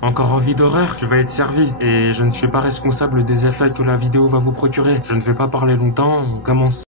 Encore envie d'horreur? Tu vas être servi. Et je ne suis pas responsable des effets que la vidéo va vous procurer. Je ne vais pas parler longtemps, on commence.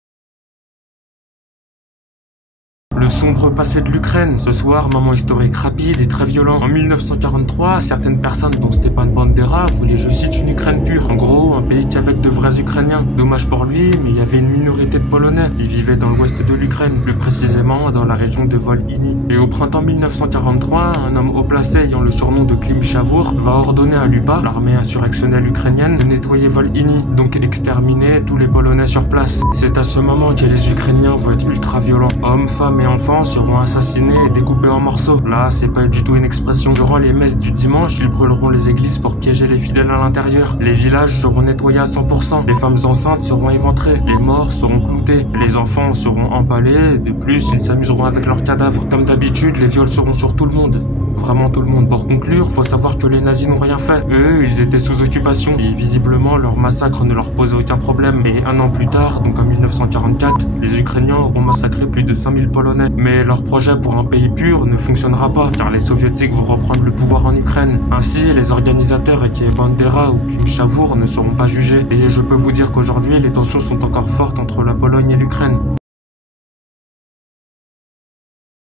Le sombre passé de l'Ukraine. Ce soir, moment historique rapide et très violent. En 1943, certaines personnes, dont Stepan Bandera, voulaient, je cite, une Ukraine pure. En gros, un pays qu'avec de vrais Ukrainiens. Dommage pour lui, mais il y avait une minorité de Polonais qui vivaient dans l'ouest de l'Ukraine, plus précisément dans la région de Volhynie. Et au printemps 1943, un homme haut placé ayant le surnom de Klim Chavur va ordonner à l'UPA, l'armée insurrectionnelle ukrainienne, de nettoyer Volhynie, donc exterminer tous les Polonais sur place. C'est à ce moment que les Ukrainiens vont être ultra violents. Hommes, femmes et enfants seront assassinés et découpés en morceaux. Là, c'est pas du tout une expression. Durant les messes du dimanche, ils brûleront les églises pour piéger les fidèles à l'intérieur. Les villages seront nettoyés à 100%. Les femmes enceintes seront éventrées. Les morts seront cloutés. Les enfants seront empalés. De plus, ils s'amuseront avec leurs cadavres. Comme d'habitude, les viols seront sur tout le monde. Vraiment tout le monde. Pour conclure, faut savoir que les nazis n'ont rien fait. Eux, ils étaient sous occupation et visiblement leur massacre ne leur posait aucun problème. Et un an plus tard, donc en 1944, les Ukrainiens auront massacré plus de 5000 Polonais. Mais leur projet pour un pays pur ne fonctionnera pas, car les soviétiques vont reprendre le pouvoir en Ukraine. Ainsi, les organisateurs, qui est Bandera ou Klim Chavur, ne seront pas jugés. Et je peux vous dire qu'aujourd'hui, les tensions sont encore fortes entre la Pologne et l'Ukraine.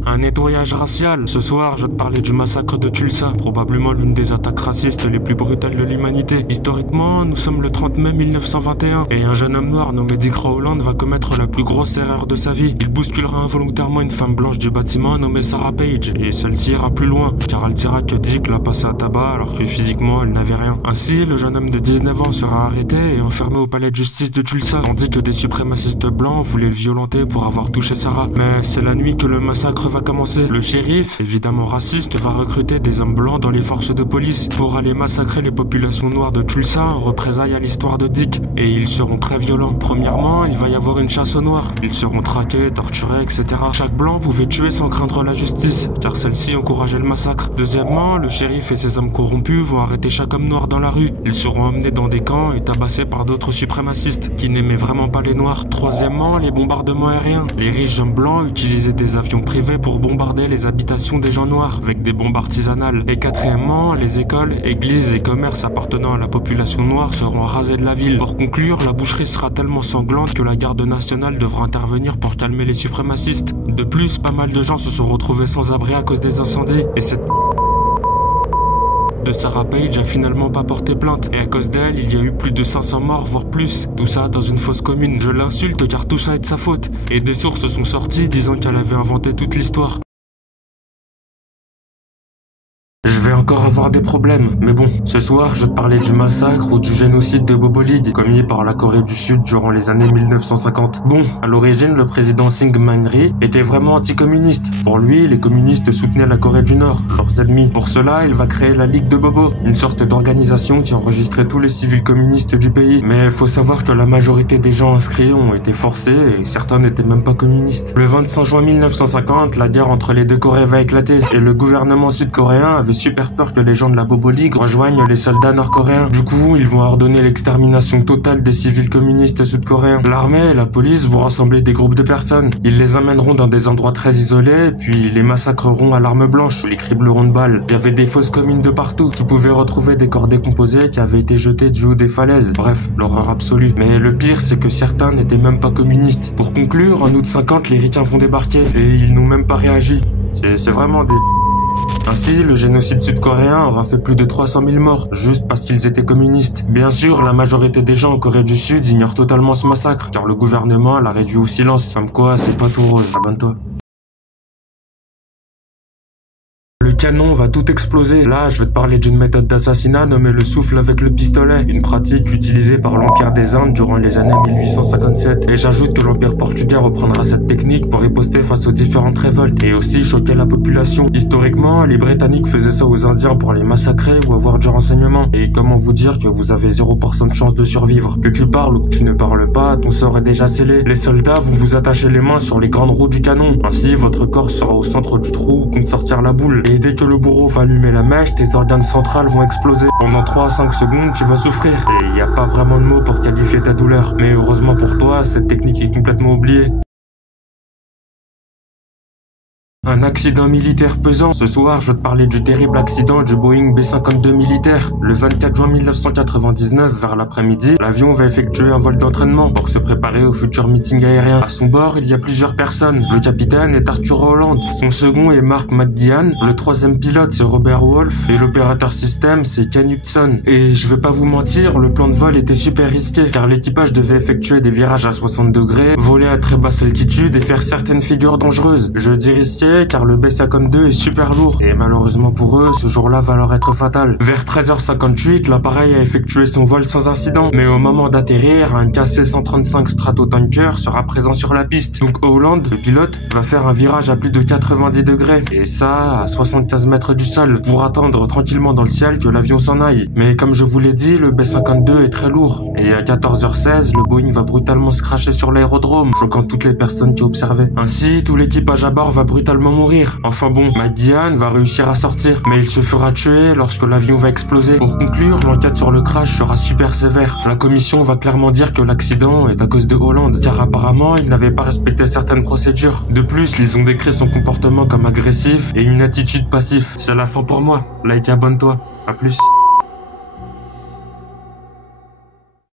Un nettoyage racial. Ce soir, je te parlais du massacre de Tulsa, probablement l'une des attaques racistes les plus brutales de l'humanité. Historiquement, nous sommes le 30 mai 1921 et un jeune homme noir nommé Dick Rowland va commettre la plus grosse erreur de sa vie. Il bousculera involontairement une femme blanche du bâtiment nommée Sarah Page et celle-ci ira plus loin, car elle dira que Dick l'a passé à tabac alors que physiquement elle n'avait rien. Ainsi, le jeune homme de 19 ans sera arrêté et enfermé au palais de justice de Tulsa, tandis que des suprémacistes blancs voulaient le violenter pour avoir touché Sarah. Mais c'est la nuit que le massacre va commencer. Le shérif, évidemment raciste, va recruter des hommes blancs dans les forces de police pour aller massacrer les populations noires de Tulsa en représailles à l'histoire de Dick. Et ils seront très violents. Premièrement, il va y avoir une chasse aux noirs. Ils seront traqués, torturés, etc. Chaque blanc pouvait tuer sans craindre la justice, car celle-ci encourageait le massacre. Deuxièmement, le shérif et ses hommes corrompus vont arrêter chaque homme noir dans la rue. Ils seront emmenés dans des camps et tabassés par d'autres suprémacistes qui n'aimaient vraiment pas les noirs. Troisièmement, les bombardements aériens. Les riches hommes blancs utilisaient des avions privés pour bombarder les habitations des gens noirs avec des bombes artisanales. Et quatrièmement, les écoles, églises et commerces appartenant à la population noire seront rasés de la ville. Pour conclure, la boucherie sera tellement sanglante que la garde nationale devra intervenir pour calmer les suprémacistes. De plus, pas mal de gens se sont retrouvés sans abri à cause des incendies et cette de Sarah Page a finalement pas porté plainte et à cause d'elle, il y a eu plus de 500 morts voire plus. Tout ça dans une fosse commune. Je l'insulte car tout ça est de sa faute et des sources sont sorties disant qu'elle avait inventé toute l'histoire. Je vais encore avoir des problèmes, mais bon, ce soir je te parlais du massacre ou du génocide de Bobolig commis par la Corée du Sud durant les années 1950. Bon, à l'origine, le président Syngman Rhee était vraiment anticommuniste. Pour lui, les communistes soutenaient la Corée du Nord, leurs ennemis. Pour cela, il va créer la Ligue de Bobo, une sorte d'organisation qui enregistrait tous les civils communistes du pays. Mais faut savoir que la majorité des gens inscrits ont été forcés et certains n'étaient même pas communistes. Le 25 juin 1950, la guerre entre les deux Corées va éclater et le gouvernement sud-coréen avait super peur que les gens de la Bobo League rejoignent les soldats nord-coréens. Du coup, ils vont ordonner l'extermination totale des civils communistes sud-coréens. L'armée et la police vont rassembler des groupes de personnes. Ils les amèneront dans des endroits très isolés, puis les massacreront à l'arme blanche, les cribleront de balles. Il y avait des fosses communes de partout. Tu pouvais retrouver des corps décomposés qui avaient été jetés du haut des falaises. Bref, l'horreur absolue. Mais le pire, c'est que certains n'étaient même pas communistes. Pour conclure, en août 50, les Ricains vont débarquer et ils n'ont même pas réagi. C'est vraiment des... Ainsi, le génocide sud-coréen aura fait plus de 300 000 morts, juste parce qu'ils étaient communistes. Bien sûr, la majorité des gens en Corée du Sud ignorent totalement ce massacre, car le gouvernement l'a réduit au silence. Comme quoi, c'est pas tout rose, abonne-toi. Le canon va tout exploser. Là, je vais te parler d'une méthode d'assassinat nommée le souffle avec le pistolet, une pratique utilisée par l'Empire des Indes durant les années 1857. Et j'ajoute que l'Empire portugais reprendra cette technique pour riposter face aux différentes révoltes et aussi choquer la population. Historiquement, les Britanniques faisaient ça aux Indiens pour les massacrer ou avoir du renseignement. Et comment vous dire que vous avez 0% de chance de survivre? Que tu parles ou que tu ne parles pas, ton sort est déjà scellé. Les soldats vont vous attacher les mains sur les grandes roues du canon. Ainsi, votre corps sera au centre du trou, compte sortir la boule. Et dès que le bourreau va allumer la mèche, tes organes centrales vont exploser. Pendant 3 à 5 secondes, tu vas souffrir. Et il n'y a pas vraiment de mots pour qualifier ta douleur. Mais heureusement pour toi, cette technique est complètement oubliée. Un accident militaire pesant. Ce soir, je vais te parler du terrible accident du Boeing B-52 militaire. Le 24 juin 1999, vers l'après-midi, l'avion va effectuer un vol d'entraînement pour se préparer au futur meeting aérien. À son bord, il y a plusieurs personnes. Le capitaine est Arthur Holland. Son second est Mark McGeehan. Le troisième pilote, c'est Robert Wolf. Et l'opérateur système, c'est Ken Hudson. Et je vais pas vous mentir, le plan de vol était super risqué, car l'équipage devait effectuer des virages à 60 degrés, voler à très basse altitude et faire certaines figures dangereuses. Je dis risqué car le B-52 est super lourd et malheureusement pour eux, ce jour-là va leur être fatal. Vers 13h58, l'appareil a effectué son vol sans incident, mais au moment d'atterrir, un KC-135 Stratotanker sera présent sur la piste. Donc Holland, le pilote, va faire un virage à plus de 90 degrés et ça à 75 mètres du sol pour attendre tranquillement dans le ciel que l'avion s'en aille. Mais comme je vous l'ai dit, le B-52 est très lourd et à 14h16, le Boeing va brutalement se cracher sur l'aérodrome, choquant toutes les personnes qui observaient. Ainsi, tout l'équipage à bord va brutalement mourir. Enfin bon, McGeehan va réussir à sortir, mais il se fera tuer lorsque l'avion va exploser. Pour conclure, l'enquête sur le crash sera super sévère. La commission va clairement dire que l'accident est à cause de Holland, car apparemment, il n'avait pas respecté certaines procédures. De plus, ils ont décrit son comportement comme agressif et une attitude passive. C'est la fin pour moi. Like et abonne-toi. À plus.